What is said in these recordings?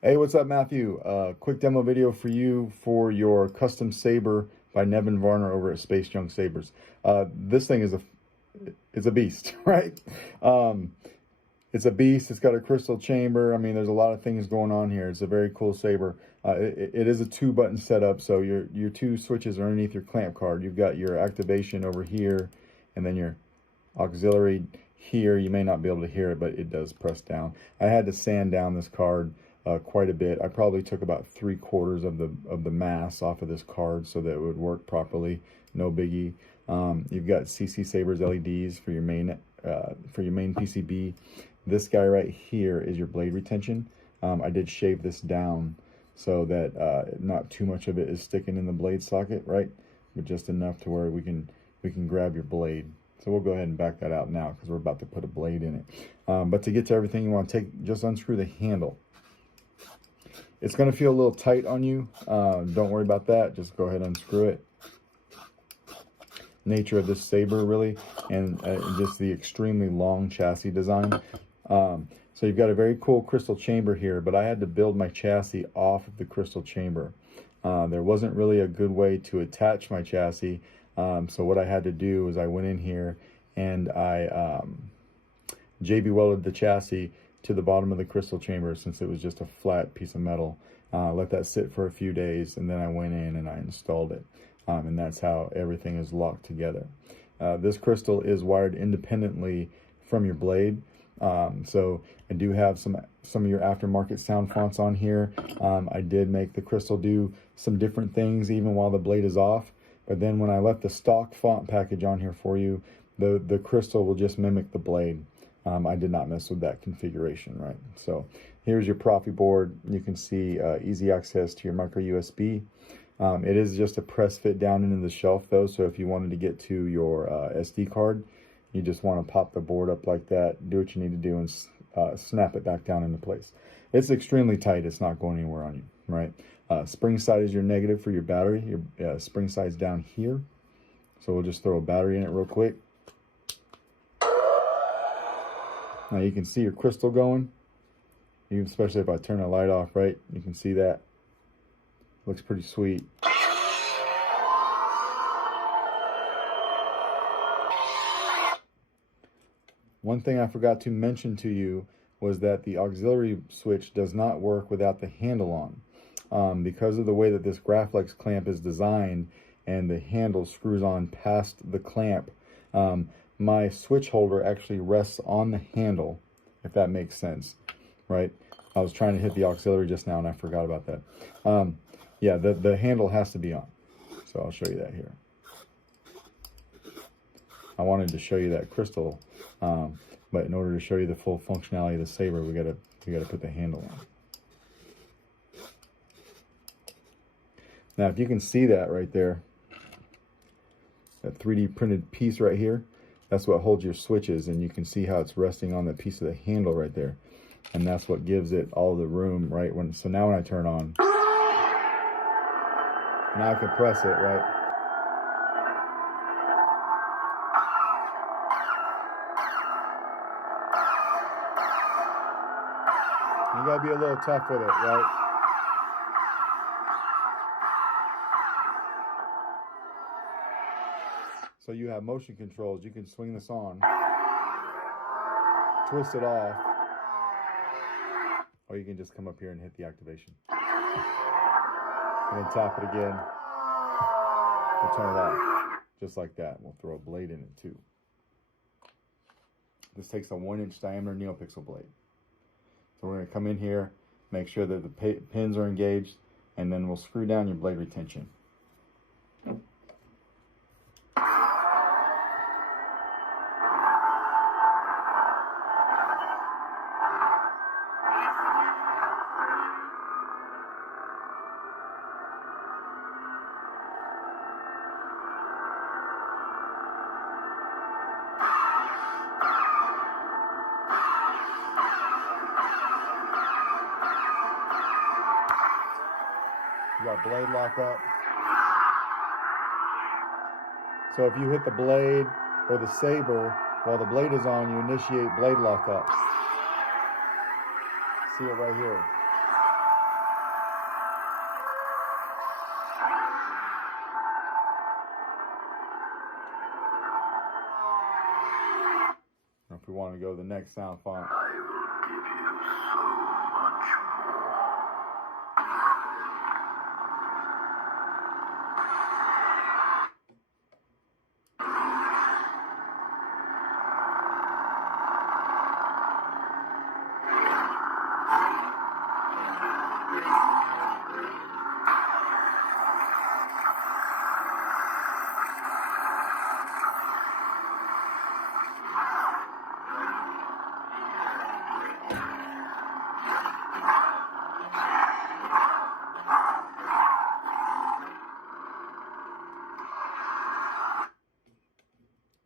Hey, what's up, Matthew? Quick demo video for you for your custom Saber by Nevin Varner over at Space Junk Sabers. This thing is a beast, right? It's a beast. It's got a crystal chamber. I mean, there's a lot of things going on here. It's a very cool Saber. It is a 2-button setup, so your 2 switches are underneath your clamp card. You've got your activation over here, and then your auxiliary here. You may not be able to hear it, but it does press down. I had to sand down this card quite a bit. I probably took about 3/4 of the mass off of this card so that it would work properly. No biggie. You've got CCSabers LEDs for your main PCB. This guy right here is your blade retention. I did shave this down so that not too much of it is sticking in the blade socket, right? But just enough to where we can grab your blade. So we'll go ahead and back that out now because we're about to put a blade in it. But to get to everything you want to just unscrew the handle. It's going to feel a little tight on you. Don't worry about that. Just go ahead and unscrew it. Nature of this Saber, really, and just the extremely long chassis design. So you've got a very cool crystal chamber here, but I had to build my chassis off of the crystal chamber. There wasn't really a good way to attach my chassis. So what I had to do is I went in here and I JB welded the chassis to the bottom of the crystal chamber since it was just a flat piece of metal. Let that sit for a few days, and then I went in and I installed it. And that's how everything is locked together. This crystal is wired independently from your blade. So I do have some of your aftermarket sound fonts on here. I did make the crystal do some different things even while the blade is off. But then when I left the stock font package on here for you, the crystal will just mimic the blade. I did not mess with that configuration, right? So here's your Proffie board. You can see easy access to your micro USB. It is just a press fit down into the shelf though, so if you wanted to get to your SD card, you just want to pop the board up like that, do what you need to do, and snap it back down into place. It's extremely tight. It's not going anywhere on you, right? Spring side is your negative for your battery. Your spring side's down here. So we'll just throw a battery in it real quick. Now you can see your crystal going, even especially if I turn the light off, right? You can see that. Looks pretty sweet. One thing I forgot to mention to you was that the auxiliary switch does not work without the handle on. Because of the way that this Graflex clamp is designed and the handle screws on past the clamp, my switch holder actually rests on the handle, if that makes sense, right? I was trying to hit the auxiliary just now and I forgot about that. Yeah, the handle has to be on. So I'll show you that here. I wanted to show you that crystal, but in order to show you the full functionality of the Saber, we gotta put the handle on. Now, if you can see that right there, that 3D printed piece right here, that's what holds your switches, and you can see how it's resting on that piece of the handle right there, and that's what gives it all the room, right? So now when I turn on, now I can press it, right? You gotta be a little tough with it, right? So you have motion controls. You can swing this on, twist it off, or you can just come up here and hit the activation. And then tap it again. We'll turn it off, just like that. We'll throw a blade in it too. This takes a 1-inch diameter Neopixel blade. So we're going to come in here, make sure that the pins are engaged, and then we'll screw down your blade retention. You got blade lock up. So if you hit the blade or the Saber while the blade is on, you initiate blade lock up. See it right here. we want to go to the next sound font. I will give you so much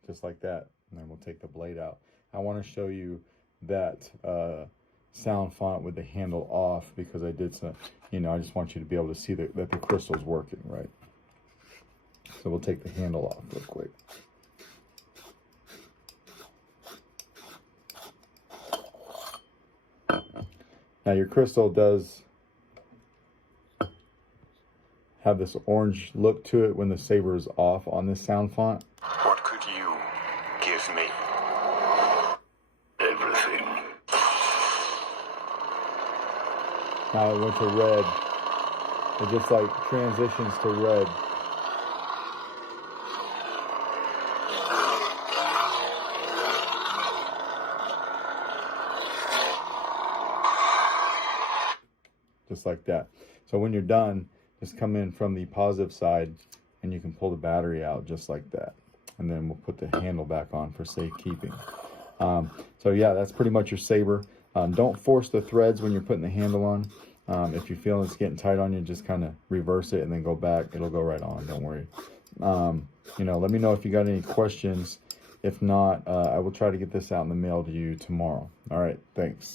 Just like that, and then we'll take the blade out. I want to show you that sound font with the handle off because I did some, you know, I just want you to be able to see that the crystal's working, right? So we'll take the handle off real quick. Now your crystal does have this orange look to it when the saber is off on this sound font. What could you give me? Everything. Now it went to red. It just like transitions to red. Just like that. So when you're done, just come in from the positive side and you can pull the battery out just like that. And then we'll put the handle back on for safekeeping. So yeah, that's pretty much your saber. Don't force the threads when you're putting the handle on. If you feel it's getting tight on you, just kind of reverse it and then go back. It'll go right on, don't worry. You know, let me know if you got any questions. If not, I will try to get this out in the mail to you tomorrow. All right, thanks.